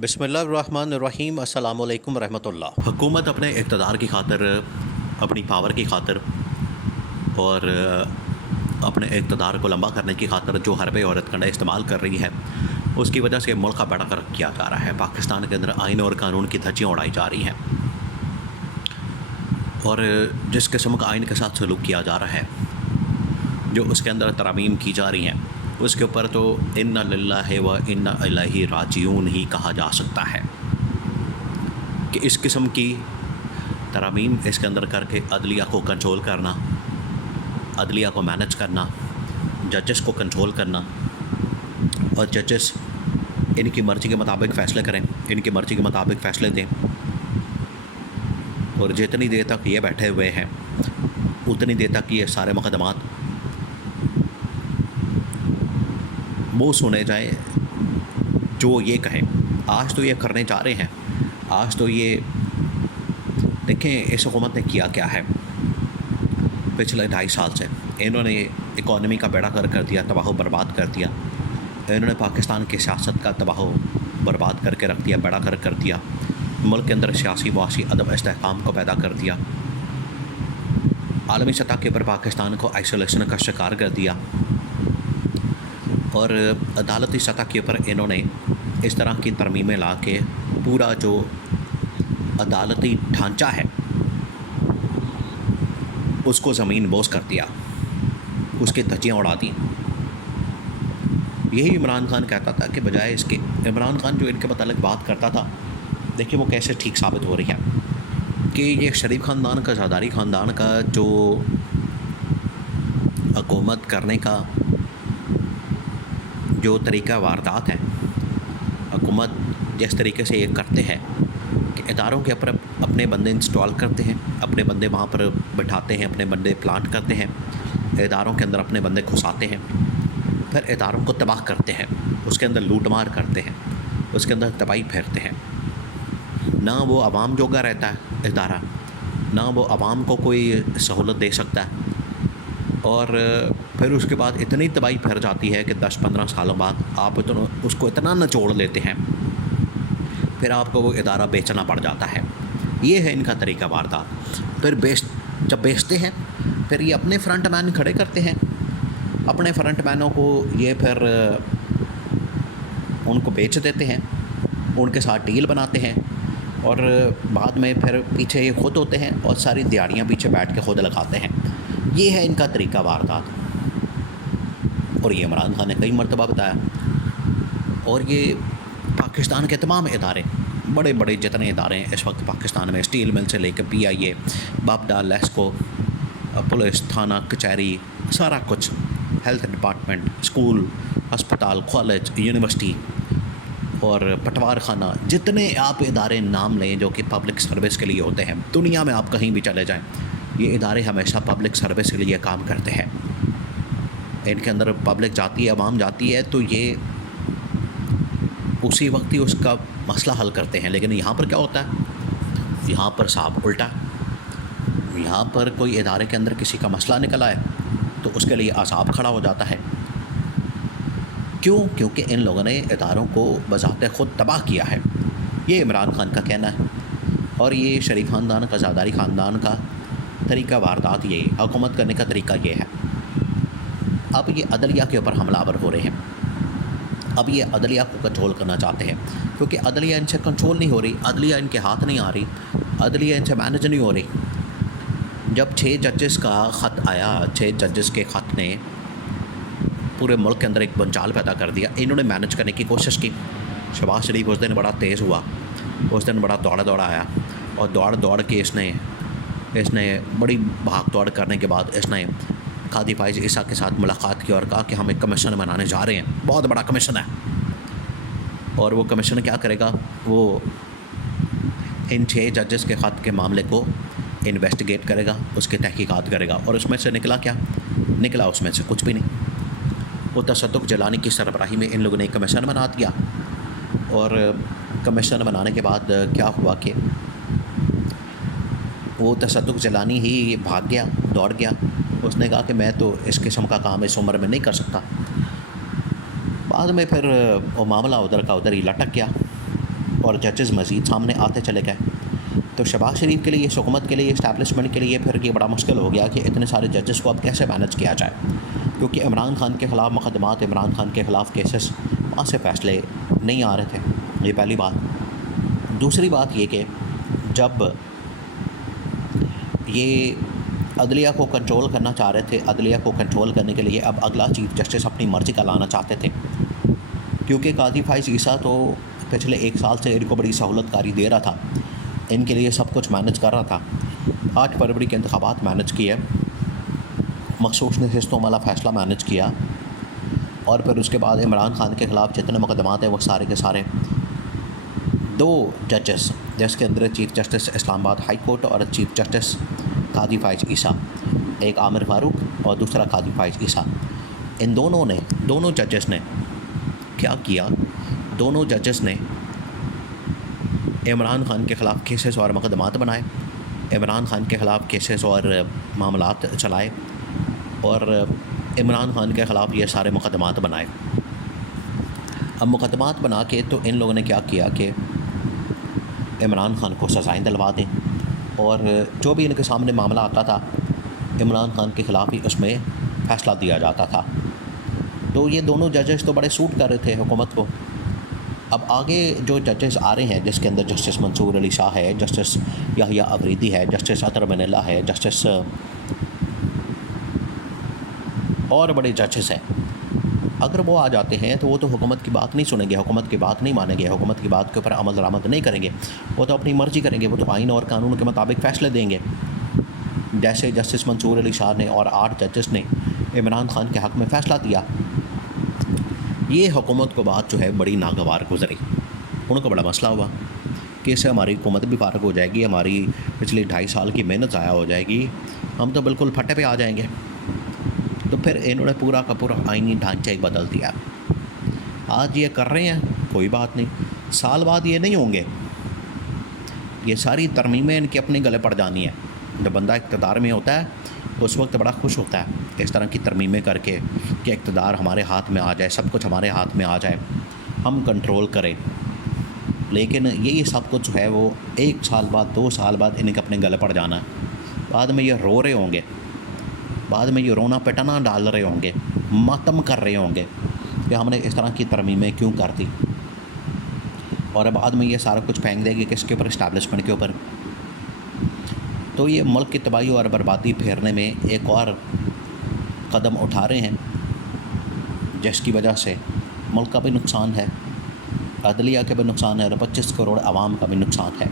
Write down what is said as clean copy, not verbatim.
बिस्मिल्लाहिर्रहमानिर्रहीम अस्सलामु अलैकुम रहमतुल्लाह। हुकूमत अपने इक़्तिदार की खातिर, अपनी पावर की खातिर और अपने इक़्तिदार को लंबा करने की खातिर जो हरबे और हथकंडे इस्तेमाल कर रही है, उसकी वजह से मुल्क का बेड़ा गर्क किया जा रहा है। पाकिस्तान के अंदर आइन और कानून की धज्जियाँ उड़ाई जा रही हैं और जिस किस्म का आइन के साथ सलूक किया जा रहा है, जो उसके अंदर तरमीम की जा रही हैं, उसके ऊपर तो इन्ना लिल्लाहि व इन्ना इलैहि राजिऊन ही कहा जा सकता है कि इस किस्म की तरमीम इसके अंदर करके अदलिया को कंट्रोल करना, अदलिया को मैनेज करना, जजेस को कंट्रोल करना और जजेस इनकी मर्ज़ी के मुताबिक फ़ैसले करें, इनकी मर्ज़ी के मुताबिक फ़ैसले दें और जितनी देर तक ये बैठे हुए हैं उतनी देर तक ये सारे मुकदमात वो सुने जाए जो ये कहें। आज तो ये करने जा रहे हैं, आज तो ये देखें इस हुकूमत ने किया क्या है। पिछले 2.5 साल से इन्होंने इकॉनमी का बेड़ा गर्क कर दिया, तबाह बर्बाद कर दिया। इन्होंने पाकिस्तान की सियासत का तबाह बर्बाद करके रख दिया, बेड़ा गर्क कर दिया। मुल्क के अंदर सियासी मुआशी अदम इस्तेहकाम को पैदा कर दिया। आलमी सतह के ऊपर पाकिस्तान को आइसोलेशन का शिकार कर दिया और अदालती सतह के ऊपर इन्होंने इस तरह की तरमीमें ला के पूरा जो अदालती ढांचा है उसको ज़मीन बोस कर दिया, उसकी धज्जियाँ उड़ा दी। यही इमरान खान कहता था कि बजाय इसके, इमरान खान जो इनके मतलब बात करता था, देखिए वो कैसे ठीक साबित हो रही है कि ये शरीफ ख़ानदान का, ज़रदारी ख़ानदान का जो हुकूमत करने का जो तरीका वारदात है, हुकूमत जिस तरीके से ये करते हैं कि इदारों के ऊपर अपने बंदे इंस्टॉल करते हैं, अपने बंदे वहाँ पर बिठाते हैं, अपने बंदे प्लांट करते हैं, इदारों के अंदर अपने बंदे घुसाते हैं, फिर इदारों को तबाह करते हैं, उसके अंदर लूटमार करते हैं, उसके अंदर तबाही फेरते हैं। ना वो आवाम जोगा रहता है इदारा, ना वो आवाम को कोई सहूलत दे सकता है और फिर उसके बाद इतनी तबाही फैल जाती है कि 10-15 सालों बाद आप उसको इतना निचोड़ लेते हैं, फिर आपको वो इदारा बेचना पड़ जाता है। ये है इनका तरीका वारदात। फिर जब बेचते हैं फिर ये अपने फ्रंट मैन खड़े करते हैं, अपने फ्रंट मैनों को ये फिर उनको बेच देते हैं, उनके साथ डील बनाते हैं और बाद में फिर पीछे ये खुद होते हैं और सारी दिहाड़ियाँ पीछे बैठ के खुद लगाते हैं। ये है इनका तरीका वारदात और ये इमरान खान ने कई मरतबा बताया। और ये पाकिस्तान के तमाम इदारे, बड़े बड़े जितने इदारे हैं इस वक्त पाकिस्तान में, स्टील मिल से लेकर PIA, बापडा, लेस्को, पुलिस, थाना, कचहरी, सारा कुछ, हेल्थ डिपार्टमेंट, स्कूल, अस्पताल, कॉलेज, यूनिवर्सिटी और पटवार खाना, जितने आप इदारे नाम लें जो कि पब्लिक सर्विस के लिए होते हैं, दुनिया में आप कहीं भी चले जाएं, ये इदारे हमेशा पब्लिक सर्विस के लिए काम करते हैं। इनके अंदर पब्लिक जाती है, आवाम जाती है, तो ये उसी वक्त ही उसका मसला हल करते हैं। लेकिन यहाँ पर क्या होता है, यहाँ पर साहब उल्टा, यहाँ पर कोई इदारे के अंदर किसी का मसला निकला है तो उसके लिए अज़ाब खड़ा हो जाता है। क्यों? क्योंकि इन लोगों ने इदारों को बज़ाते ख़ुद तबाह किया है। ये इमरान खान का कहना है और ये शरीफ ख़ानदान का, ज़रदारी ख़ानदान का तरीका वारदात, ये हुकूमत करने का तरीका ये है। अब ये अदलिया के ऊपर हमलावर हो रहे हैं, अब ये अदलिया को कंट्रोल करना चाहते हैं क्योंकि अदलिया इनसे कंट्रोल नहीं हो रही, अदलिया इनके हाथ नहीं आ रही, अदलिया इनसे मैनेज नहीं हो रही। जब 6 जजेस का ख़त आया, 6 जजेस के ख़त ने पूरे मुल्क के अंदर एक भंचाल पैदा कर दिया। इन्होंने मैनेज करने की कोशिश की। शहबाज शरीफ उस दिन बड़ा तेज़ हुआ, उस दिन बड़ा दौड़ा आया और दौड़ के इसने बड़ी भाग दौड़ करने के बाद इसने कादी फाइज ईसा के साथ मुलाकात की और कहा कि हम एक कमीशन बनाने जा रहे हैं, बहुत बड़ा कमीशन है और वो कमीशन क्या करेगा, वो इन 6 जजेस के ख़त के मामले को इन्वेस्टिगेट करेगा, उसकी तहकीकात करेगा। और उसमें से निकला क्या निकला? उसमें से कुछ भी नहीं। वो तसद्दुक़ जलानी की सरबराही में इन लोगों ने कमीशन बना दिया और कमीशन बनाने के बाद क्या हुआ कि वो तसद्दुक़ जलानी ही भाग गया, दौड़ गया। उसने कहा कि मैं तो इस किस्म का काम इस उम्र में नहीं कर सकता। बाद में फिर वो मामला उधर का उधर ही लटक गया और जजेस मज़ीद सामने आते चले गए। तो शहबाज शरीफ के लिए, इस हुकूमत के लिए, इस्टेब्लिशमेंट के लिए फिर ये बड़ा मुश्किल हो गया कि इतने सारे जजेस को अब कैसे मैनेज किया जाए, क्योंकि इमरान खान के ख़िलाफ़ मुकदमात, इमरान खान के ख़िलाफ़ केसेस, वहाँ से फ़ैसले नहीं आ रहे थे। ये पहली बात। दूसरी बात ये कि जब ये अदलिया को कंट्रोल करना चाह रहे थे, अदलिया को कंट्रोल करने के लिए अब अगला चीफ जस्टिस अपनी मर्ज़ी का लाना चाहते थे, क्योंकि काजी फाइज़ ईसा तो पिछले 1 साल से इनको बड़ी सहूलतकारी दे रहा था, इनके लिए सब कुछ मैनेज कर रहा था। 8 फरवरी के इंतखाबात मैनेज किए, मखसूस नशिस्तों वाला फ़ैसला मैनेज किया, और फिर उसके बाद इमरान खान के ख़िलाफ़ जितने मुकदमात हैं वो सारे के सारे 2 जजेस, जिसके अंदर chief justice Islamabad high court और चीफ जस्टिस काजी फाइज़ ईसा, एक आमिर फ़ारूक और दूसरा काजी फाइज़ ईसा, इन दोनों जजेस ने क्या किया? दोनों जजेस ने इमरान खान के ख़िलाफ़ केसेस और मुकदमात बनाए, इमरान खान के ख़िलाफ़ केसेस और मामलात चलाए, और इमरान खान के ख़िलाफ़ ये सारे मुकदमात बनाए। अब मुकदमात बना के तो इन लोगों ने क्या किया कि इमरान खान को सज़ाएँ दिलवा दें, और जो भी इनके सामने मामला आता था इमरान खान के ख़िलाफ़ ही उसमें फ़ैसला दिया जाता था। तो ये दोनों जजेस तो बड़े सूट कर रहे थे हुकूमत को। अब आगे जो जजेस आ रहे हैं, जिसके अंदर जस्टिस मंसूर अली शाह है, जस्टिस याहिया अफरीदी है, जस्टिस अतर मनीला है, जस्टिस और बड़े जजेस हैं, अगर वो आ जाते हैं तो वो तो हुकूमत की बात नहीं सुनेंगे, हुकूमत की बात नहीं मानेंगे, हुकूमत की बात के ऊपर अमल दरामद नहीं करेंगे, वो तो अपनी मर्ज़ी करेंगे, वो तो आइन और कानून के मुताबिक फ़ैसले देंगे। जैसे जस्टिस मंसूर अली शाह ने और 8 जजेस ने इमरान खान के हक़ में फ़ैसला दिया, ये हुकूमत को बात जो है बड़ी नागवार गुजरी। उनको बड़ा मसला हुआ कि इससे हमारी हुकूमत भी फारग हो जाएगी, हमारी पिछले 2.5 साल की मेहनत ज़ाया हो जाएगी, हम तो बिल्कुल फटे पे आ जाएंगे। तो फिर इन्होंने पूरा का पूरा आइनी ढांचा ही बदल दिया। आज ये कर रहे हैं, कोई बात नहीं, साल बाद ये नहीं होंगे, ये सारी तरमीमें इनके अपने गले पड़ जानी है। जब बंदा इक़्तिदार में होता है उस वक्त बड़ा खुश होता है इस तरह की तरमीमें करके कि इक़्तिदार हमारे हाथ में आ जाए, सब कुछ हमारे हाथ में आ जाए, हम कंट्रोल करें। लेकिन ये सब कुछ जो है वो 1 साल बाद, 2 साल बाद इनके अपने गले पड़ जाना है। बाद में ये रो रहे होंगे, बाद में ये रोना पिटाना डाल रहे होंगे, मातम कर रहे होंगे कि हमने इस तरह की तरमीमें क्यों कर दी, और बाद में ये सारा कुछ फेंक देंगे किसके ऊपर? इस्टेब्लिशमेंट के ऊपर। तो ये मुल्क की तबाही और बर्बादी फेरने में एक और कदम उठा रहे हैं, जिसकी वजह से मुल्क का भी नुकसान है, अदलिया का भी नुकसान है, और 25 करोड़ आवाम का भी नुकसान है।